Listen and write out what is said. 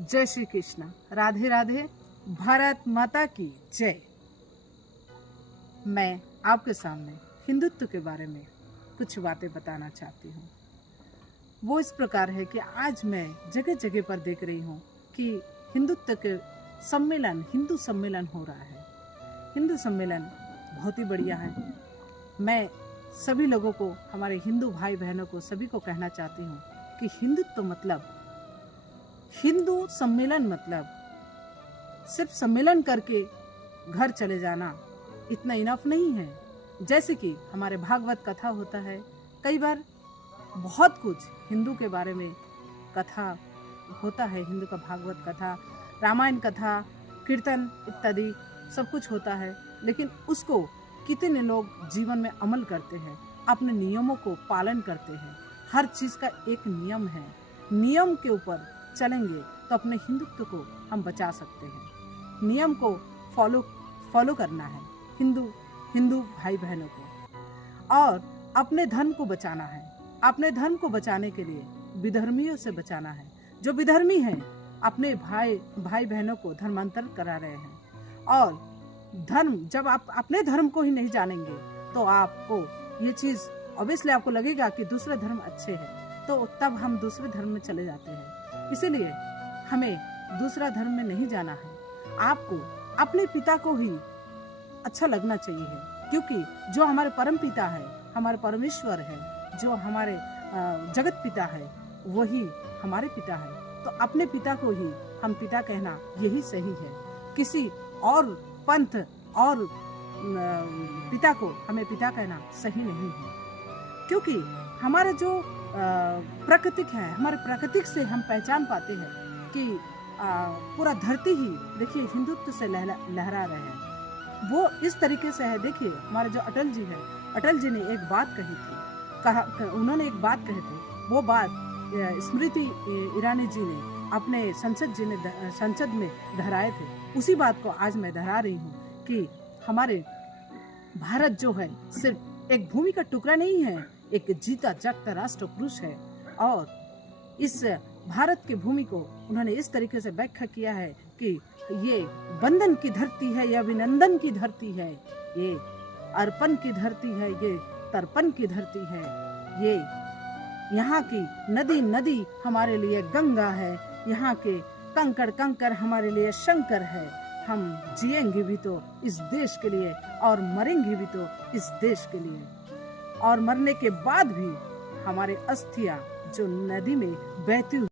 जय श्री कृष्ण। राधे राधे। भारत माता की जय। मैं आपके सामने हिंदुत्व के बारे में कुछ बातें बताना चाहती हूँ। वो इस प्रकार है कि आज मैं जगह जगह पर देख रही हूँ कि हिंदुत्व के सम्मेलन, हिंदू सम्मेलन हो रहा है। हिंदू सम्मेलन बहुत ही बढ़िया है। मैं सभी लोगों को, हमारे हिंदू भाई बहनों को, सभी को कहना चाहती हूँ कि हिंदुत्व मतलब, हिंदू सम्मेलन मतलब सिर्फ सम्मेलन करके घर चले जाना इतना इनफ नहीं है। जैसे कि हमारे भागवत कथा होता है, कई बार बहुत कुछ हिंदू के बारे में कथा होता है। हिंदू का भागवत कथा, रामायण कथा, कीर्तन इत्यादि सब कुछ होता है, लेकिन उसको कितने लोग जीवन में अमल करते हैं, अपने नियमों को पालन करते हैं। हर चीज़ का एक नियम है। नियम के ऊपर चलेंगे तो अपने हिंदुत्व को हम बचा सकते हैं। नियम को फॉलो करना है हिंदू भाई बहनों को, और अपने धर्म को बचाना है। अपने धर्म को बचाने के लिए विधर्मियों से बचाना है। जो विधर्मी हैं अपने भाई बहनों को धर्मांतर करा रहे हैं। और धर्म, जब आप अपने धर्म को ही नहीं जानेंगे तो आपको ये चीज़ ऑब्वियसली आपको लगेगा कि दूसरे धर्म अच्छे हैं, तो तब हम दूसरे धर्म में चले जाते हैं। इसीलिए हमें दूसरा धर्म में नहीं जाना है। आपको अपने पिता को ही अच्छा लगना चाहिए, क्योंकि जो हमारे परम पिता है, हमारे परमेश्वर है, जो हमारे जगत पिता है, वही हमारे पिता है। तो अपने पिता को ही हम पिता कहना यही सही है। किसी और पंथ और पिता को हमें पिता कहना सही नहीं है, क्योंकि हमारे जो प्राकृतिक है, हमारे प्राकृतिक से हम पहचान पाते हैं कि पूरा धरती ही देखिए हिंदुत्व से लहरा रहे हैं। वो इस तरीके से है। देखिए हमारे जो अटल जी हैं, अटल जी ने एक बात कही थी, उन्होंने एक बात कही थी। वो बात स्मृति ईरानी जी ने अपने संसद में दोहराए थे। उसी बात को आज मैं दोहरा रही हूँ कि हमारे भारत जो है सिर्फ एक भूमि का टुकड़ा नहीं है, एक जीता जागता राष्ट्र पुरुष है। और इस भारत की भूमि को उन्होंने इस तरीके से व्याख्या किया है कि ये बंधन की धरती है, ये अभिनंदन की धरती है, ये अर्पण की धरती है, ये तर्पण की धरती है, ये यहाँ की नदी हमारे लिए गंगा है, यहाँ के कंकड़ हमारे लिए शंकर है। हम जिएंगे भी तो इस देश के लिए और मरेंगे भी तो इस देश के लिए, और मरने के बाद भी हमारे अस्थियां जो नदी में बहती